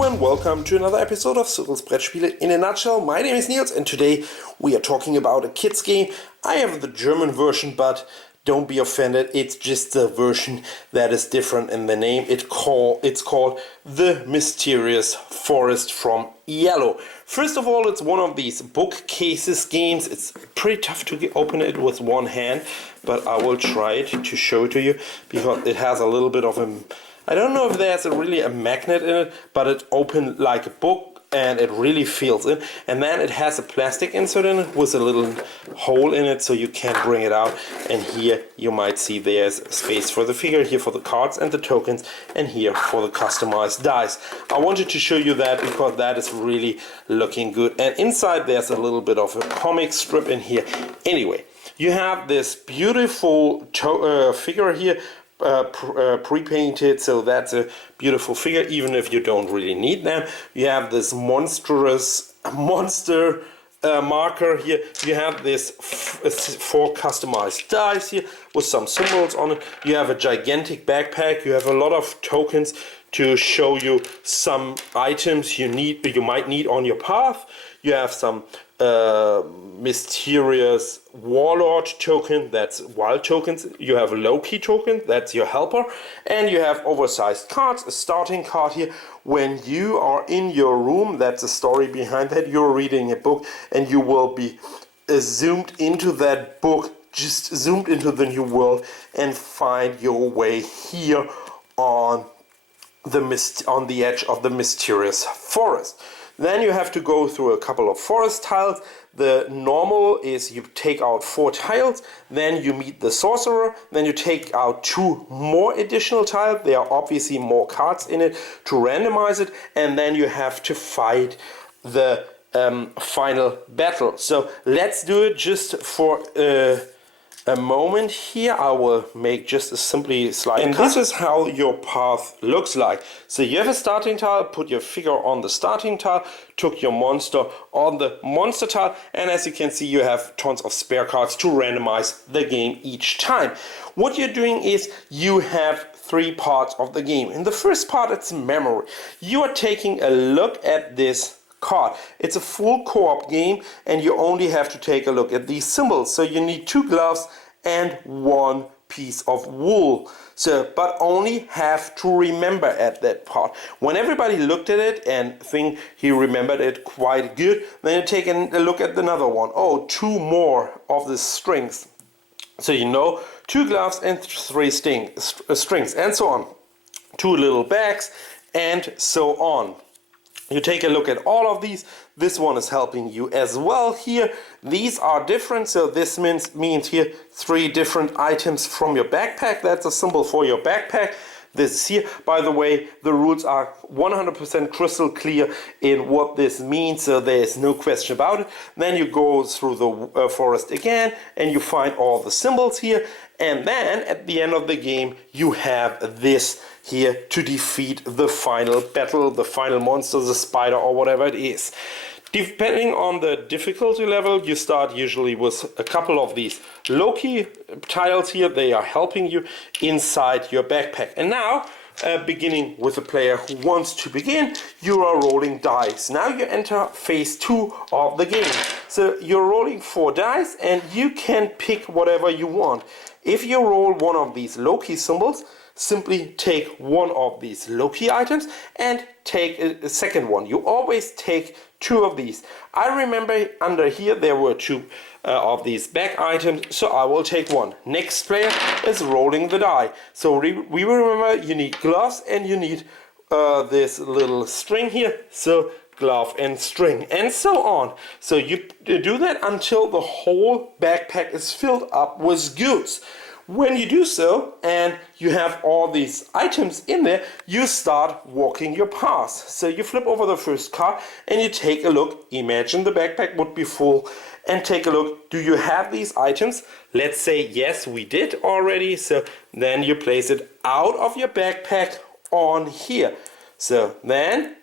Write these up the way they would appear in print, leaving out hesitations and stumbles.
Hello and welcome to another episode of Cyrils Brettspiele in a nutshell. My name is Nils and today we are talking about a kids game. I have the German version, but don't be offended, it's just the version that is different in the name. It's called The Mysterious Forest from IELLO. First of all, it's one of these bookcases games. It's pretty tough to open it with one hand, but I will try it to show it to you because it has a little bit of a... I don't know if there's really a magnet in it, but it opens like a book and it really feels it. And then it has a plastic insert in it with a little hole in it so you can bring it out. And here you might see there's space for the figure, here for the cards and the tokens, and here for the customized dice. I wanted to show you that because that is really looking good. And inside there's a little bit of a comic strip in here. Anyway, you have this beautiful figure here, pre-painted, so that's a beautiful figure even if you don't really need them. You have this monster marker here. You have this 4 customized dice here with some symbols on it. You have a gigantic backpack. You have a lot of tokens to show you some items you might need on your path. You have some mysterious warlord token, that's wild tokens. You have a low-key token, that's your helper, and you have oversized cards, a starting card here. When you are in your room, that's the story behind that, you're reading a book and you will be zoomed into that book, just zoomed into the new world and find your way here on the edge of the mysterious forest. Then you have to go through a couple of forest tiles. The normal is you take out 4 tiles, then you meet the sorcerer, then you take out 2 more additional tiles. There are obviously more cards in it to randomize it, and then you have to fight the final battle. So let's do it just for a moment here. I will make just a simply slide. And this is how your path looks like. So you have a starting tile, put your figure on the starting tile, took your monster on the monster tile, and as you can see you have tons of spare cards to randomize the game each time. What you're doing is you have 3 parts of the game. In the first part it's memory. You are taking a look at this card. It's a full co-op game and you only have to take a look at these symbols. So you need 2 gloves and 1 piece of wool. So, but only have to remember at that part. When everybody looked at it and think he remembered it quite good, then you take a look at another one. Oh, 2 more of the strings. So you know 2 gloves and 3 strings and so on. 2 little bags and so on. You take a look at all of these. This one is helping you as well here. These are different, so this means here 3 different items from your backpack. That's a symbol for your backpack. This is here. By the way, the rules are 100% crystal clear in what this means, so there is no question about it. Then you go through the forest again and you find all the symbols here. And then at the end of the game you have this here to defeat the final battle, the final monster, the spider or whatever it is. Depending on the difficulty level, you start usually with a couple of these low-key tiles here. They are helping you inside your backpack. And now, beginning with a player who wants to begin, you are rolling dice. Now you enter phase 2 of the game. So you're rolling 4 dice and you can pick whatever you want. If you roll one of these low-key symbols, simply take one of these low-key items and take a second one. You always take 2 of these. I remember under here there were 2 of these back items, so I will take 1. Next player is rolling the die. So we remember you need gloves and you need this little string here. So glove and string and so on. So you do that until the whole backpack is filled up with goods. When you do so and you have all these items in there, you start walking your path. So you flip over the first card and you take a look. Imagine the backpack would be full and take a look. Do you have these items? Let's say yes, we did already. So then you place it out of your backpack on here. So then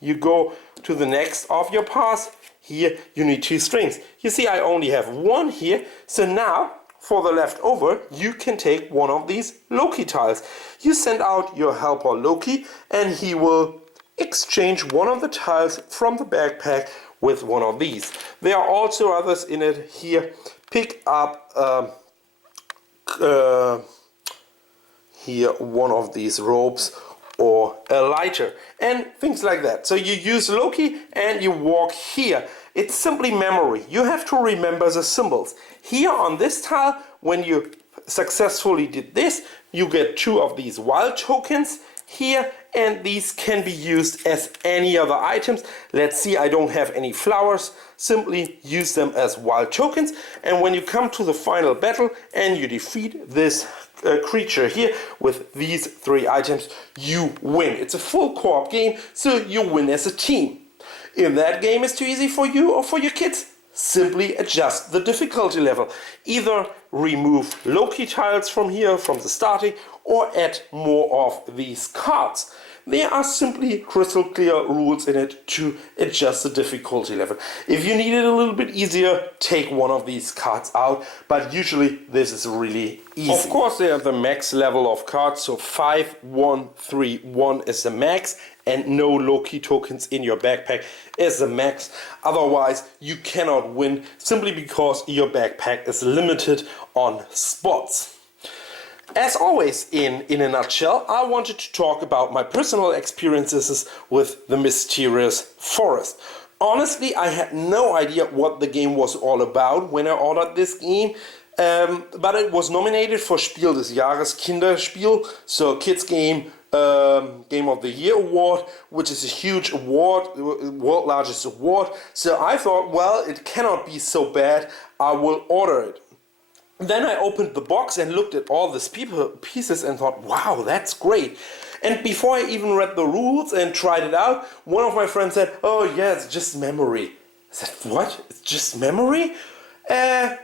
you go to the next of your path. Here you need 2 strings. You see I only have 1 here. So now for the leftover, you can take one of these Loki tiles. You send out your helper Loki and he will exchange one of the tiles from the backpack with one of these. There are also others in it here. Pick up here one of these ropes or a lighter and things like that. So you use Loki and you walk here. It's simply memory. You have to remember the symbols. Here on this tile, when you successfully did this, you get 2 of these wild tokens here, and these can be used as any other items. Let's see, I don't have any flowers. Simply use them as wild tokens, and when you come to the final battle and you defeat this creature here with these 3 items, you win. It's a full co-op game, so you win as a team. If that game is too easy for you or for your kids, simply adjust the difficulty level. Either remove low-key tiles from here, from the starting, or add more of these cards. There are simply crystal clear rules in it to adjust the difficulty level. If you need it a little bit easier, take one of these cards out, but usually this is really easy. Of course, they have the max level of cards, so 5, 1, 3, 1 is the max, and no low-key tokens in your backpack is the max. Otherwise, you cannot win simply because your backpack is limited on spots. As always, in a nutshell, I wanted to talk about my personal experiences with the mysterious forest. Honestly, I had no idea what the game was all about when I ordered this game, but it was nominated for Spiel des Jahres Kinderspiel, so Kidsgame Game of the Year award, which is a huge award, world largest award. So I thought, well, it cannot be so bad, I will order it. Then I opened the box and looked at all these pieces and thought, wow, that's great. And before I even read the rules and tried it out, one of my friends said, oh yeah, it's just memory. I said, what? It's just memory? Yeah,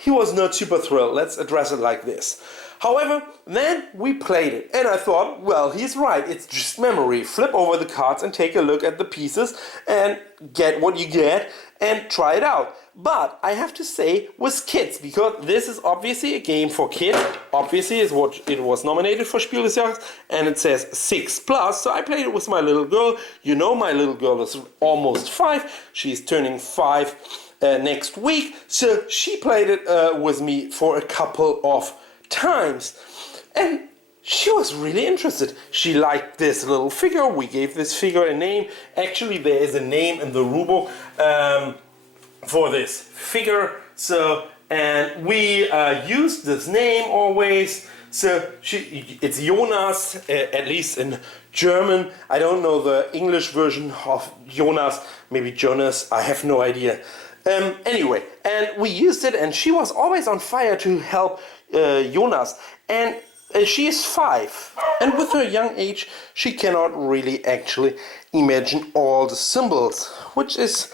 he was not super thrilled. Let's address it like this. However, then we played it and I thought, well, he's right, it's just memory. Flip over the cards and take a look at the pieces and get what you get and try it out. But I have to say, with kids, because this is obviously a game for kids, obviously is what it was nominated for Spiel des Jahres, and it says 6+, so I played it with my little girl. You know, my little girl is almost 5, she's turning 5 next week, so she played it with me for a couple of times, and she was really interested. She liked this little figure. We gave this figure a name. Actually, there is a name in the rulebook for this figure. So, and we used this name always. So it's Jonas, at least in German. I don't know the English version of Jonas. Maybe Jonas. I have no idea. Anyway, and we used it, and she was always on fire to help Jonas. And she is 5, and with her young age she cannot really actually imagine all the symbols, which is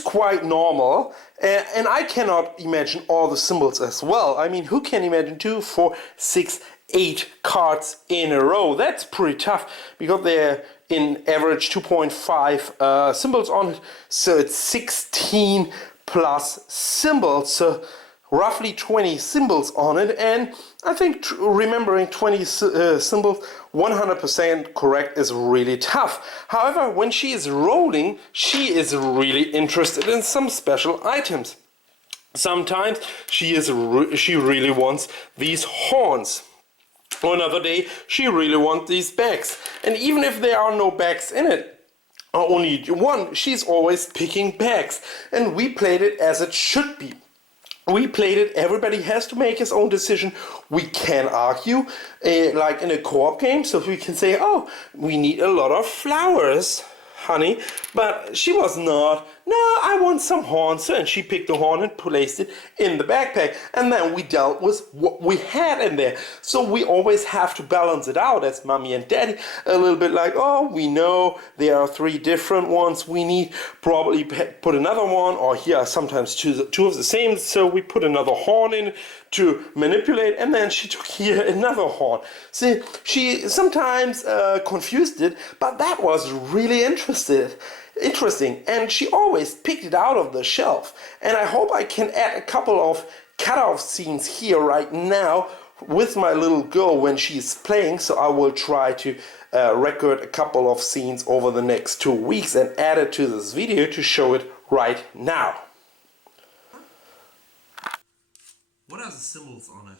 quite normal, and I cannot imagine all the symbols as well. I mean, who can imagine 2, 4, 6, 8 cards in a row? That's pretty tough, because they're in average 2.5 symbols on it, so it's 16 plus symbols, so roughly 20 symbols on it, and I think remembering 20 symbols 100% correct is really tough. However, when she is rolling, she is really interested in some special items. Sometimes she really wants these horns. Another day she really wants these bags, and even if there are no bags in it, or only one, she's always picking bags, and we played it as it should be. We played it, everybody has to make his own decision. We can argue, like in a co-op game, so we can say, oh, we need a lot of flowers, honey. But she was not, no, I want some horns, and she picked the horn and placed it in the backpack. And then we dealt with what we had in there. So we always have to balance it out as mommy and daddy, a little bit like, oh, we know there are 3 different ones, we need probably put another one, or here are sometimes two of the same, so we put another horn in to manipulate, and then she took here another horn. See, she sometimes confused it, but that was really interesting, and she always picked it out of the shelf. And I hope I can add a couple of cutoff scenes here right now with my little girl when she's playing, so I will try to record a couple of scenes over the next 2 weeks and add it to this video to show it right now. What are the symbols on it?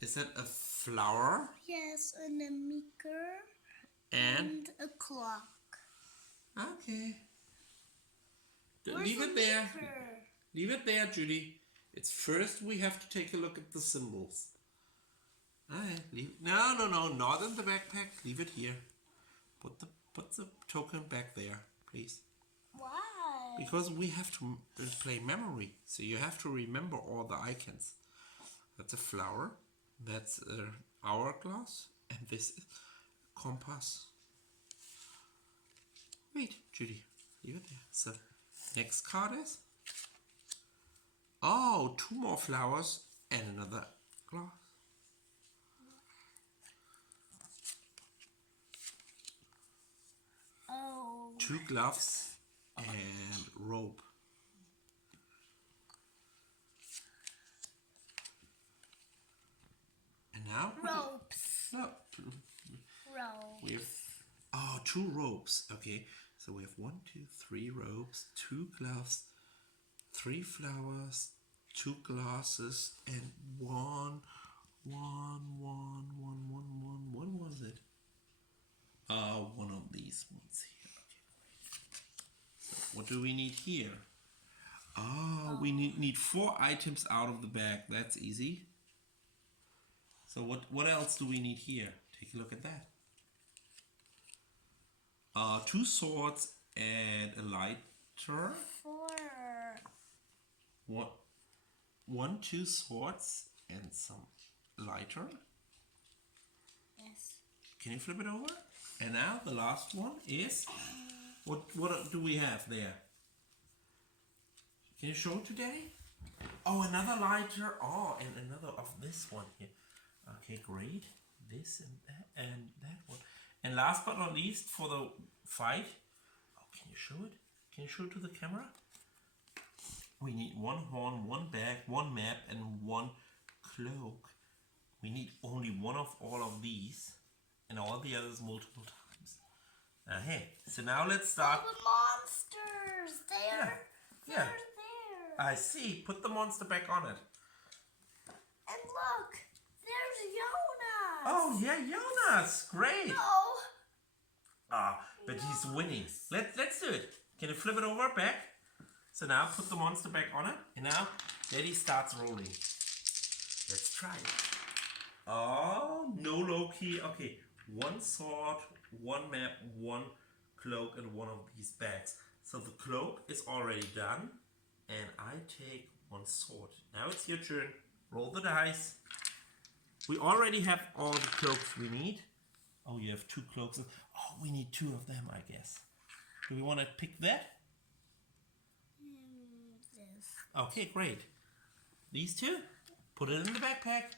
Is that a flower? Yes, and a maker And a clock. Okay. Where's Leave the it there. maker? Leave it there, Judy. It's first we have to take a look at the symbols. Alright, leave. No, not in the backpack. Leave it here. Put the token back there, please. Why? Because we have to play memory, so you have to remember all the icons. That's a flower. That's an hourglass, and this is a compass. Wait, Judy, leave it there. So, next card is. Oh, 2 more flowers and another glass. Oh. 2 gloves and rope. And now? Ropes. No. Ropes. We have 2 ropes. Okay, so we have 1, 2, 3 ropes, 2 gloves, 3 flowers, 2 glasses, and one. What was it? One of these ones here. Okay. So what do we need here? We need 4 items out of the bag. That's easy. So what else do we need here? Take a look at that. 2 swords and a lighter. 4. 2 swords and some lighter. Yes. Can you flip it over? And now the last one is what do we have there? Can you show it today? Oh, another lighter. Oh, and another of this one here. Okay, great. This and that one. And last but not least, for the fight. Oh, can you show it? Can you show it to the camera? We need 1 horn, 1 bag, 1 map, and 1 cloak. We need only 1 of all of these, and all the others multiple times. Hey, so now let's start. Oh, the monsters! They're there. I see. Put the monster back on it. And look, there's Jonas. Oh yeah, Jonas. Great. No. But he's winning. Let's do it. Can you flip it over back? So now put the monster back on it, and now Daddy starts rolling. Let's try it. Oh, no low key. Okay, 1 sword, 1 map, 1 cloak, and 1 of these bags. So the cloak is already done, and I take 1 sword. Now it's your turn. Roll the dice. We already have all the cloaks we need. Oh, you have 2 cloaks. Oh, we need 2 of them, I guess. Do we want to pick that? This. Okay, great. These 2, put it in the backpack.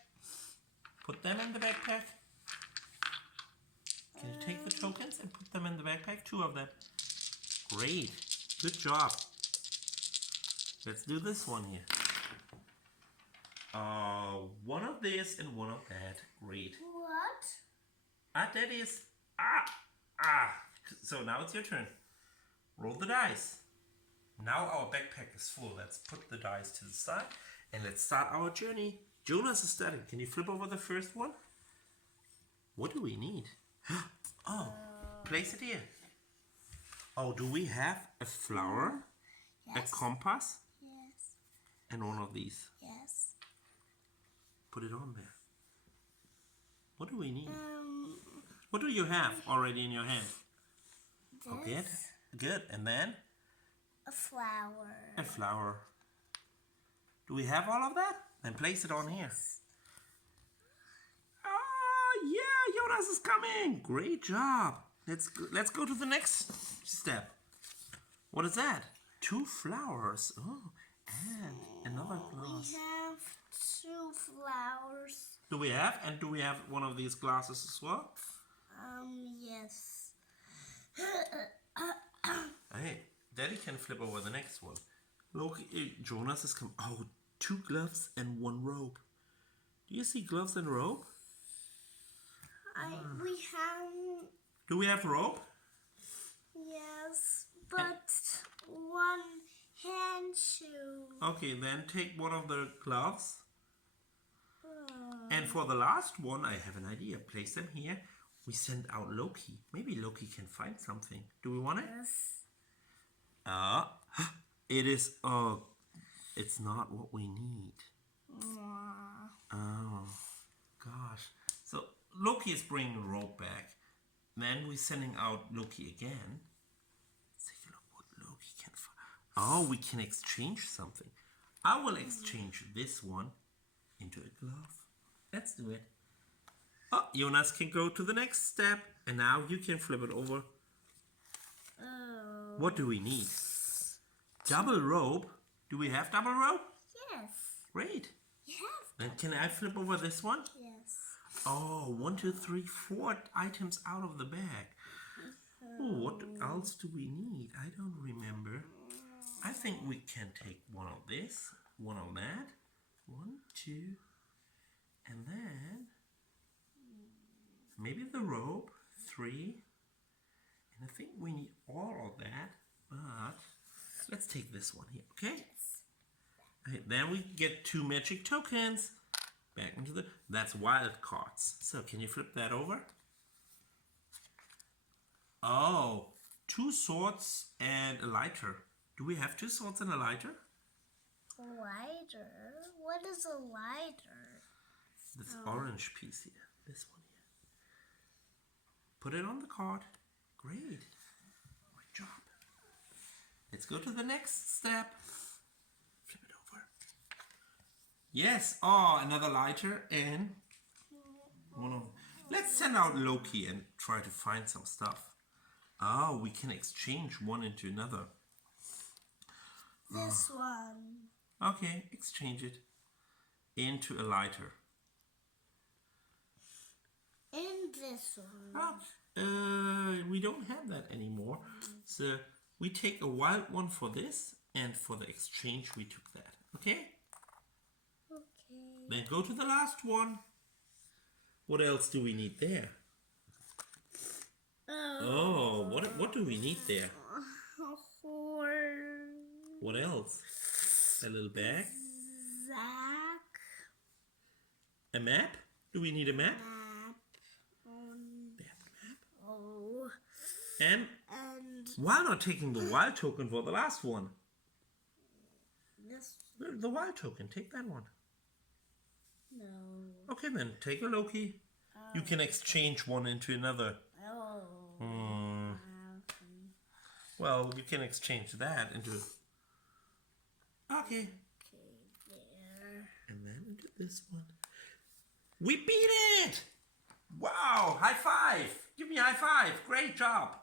Put them in the backpack. Can you take the tokens and put them in the backpack? 2 of them. Great. Good job. Let's do this one here. 1 of this and 1 of that. Great. What? That is... So now it's your turn. Roll the dice. Now our backpack is full. Let's put the dice to the side and let's start our journey. Jonas is starting. Can you flip over the first one? What do we need? Oh, place it here. Oh, do we have a flower? Yes. A compass? Yes. And 1 of these. Yes. Put it on there. What do we need? What do you have already in your hand? This. Okay, good. And then? A flower. A flower. Do we have all of that? Then place it on here. Yeah, Jonas is coming. Great job. Let's go to the next step. What is that? 2 flowers. Oh, and another glass. We have 2 flowers. Do we have? And do we have 1 of these glasses as well? Yes. Hey, Daddy can flip over the next one. Look, Jonas is coming. Oh, 2 gloves and 1 rope. Do you see gloves and rope? We have, Do we have rope? yes, but one hand shoe. Okay, then take one of the gloves. And for the last one, I have an idea. Place them here. We send out Loki. Maybe Loki can find something. Do we want it? Yes. It is, it's not what we need. Oh, gosh. So Loki is bringing the rope back. Then we're sending out Loki again. Let's take a look what Loki can find. Oh, we can exchange something. I will exchange this one into a glove. Let's do it. Oh, Jonas can go to the next step. And now you can flip it over. Oh. What do we need? Double rope. Do we have double rope? Yes. Great. You have. And can I flip over this one? Yes. Oh, 1, 2, 3, 4 items out of the bag. Oh, what else do we need? I don't remember. I think we can take one of this, one of that. 1, 2, and then maybe the rope. 3. And I think we need all of that, but let's take this one here, okay? Okay, then we get 2 magic tokens. Back into the, that's wild cards. So can you flip that over? Oh, 2 swords and a lighter. Do we have 2 swords and a lighter? Lighter? What is a lighter? This orange piece here. This one here. Put it on the card. Great. Good job. Let's go to the next step. Flip it over. Yes. Oh, another lighter and one of. Let's send out Loki and try to find some stuff. Oh, we can exchange one into another. This one. Okay, exchange it into a lighter. And this one. We don't have that anymore. So we take a wild one for this, and for the exchange we took that. Okay? Okay. Then go to the last one. What else do we need there? Oh, what do we need there? What else? A little bag? Zach. A map? Do we need a map? Map. They have the map. Oh. And why not taking the wild token for the last one? This. The wild token, take that one. No. Okay then, take a Loki. You can exchange one into another. Oh. Well, you can exchange that into... Okay. Okay, there. And then into this one. We beat it! Wow, high five! Give me a high five. Great job.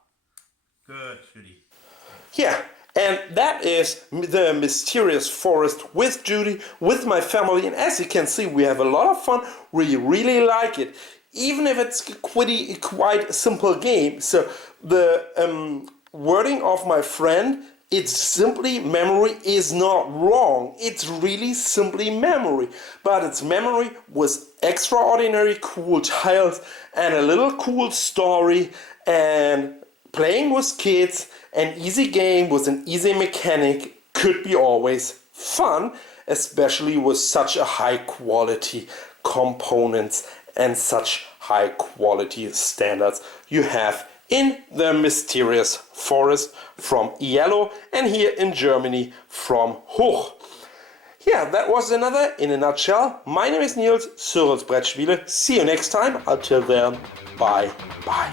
Good, Judy. Yeah, and that is the mysterious forest with Judy, with my family. And as you can see, we have a lot of fun. We really like it. Even if it's quite a simple game. So the wording of my friend, it's simply memory is not wrong. It's really simply memory. But it's memory with extraordinary cool tiles and a little cool story and playing with kids. An easy game with an easy mechanic could be always fun, especially with such a high quality components and such high quality standards you have in the mysterious forest from IELLO and here in Germany from Huch. Yeah, that was another in a nutshell. My name is Nils, Cyrils Brettspiele. See you next time. Until then, bye bye.